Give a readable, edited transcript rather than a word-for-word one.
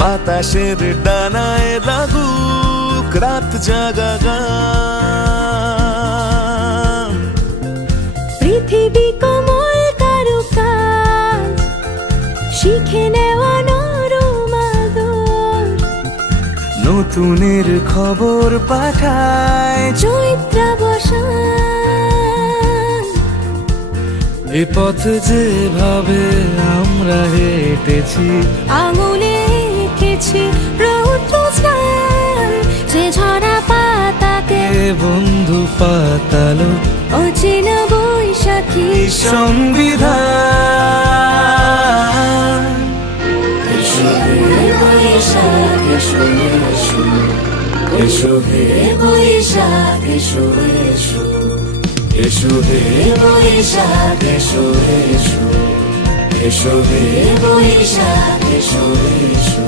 বাতাসের ডানায় লাগুক রাত জাগা গান। পৃথিবী কোমল কারুকাজ শিখে নেওয়া নরম আদর, নতুনের খবর পাঠায় চৈত্রাবসান। এ পথ যেভাবে আমরা হেঁটেছি, আঙুলে এঁকেছি রৌদ্র স্নান। যে ঝরা পাতাকে বন্ধু পাতালো অচেনা বৈশাখী সংবিধান। এসো হে বৈশাখ এসো এসো, এসো হে বৈশাখ এসো এসো, এসো হে বৈশাখ এসো এসো, এসো হে বৈশাখ এসো এসো।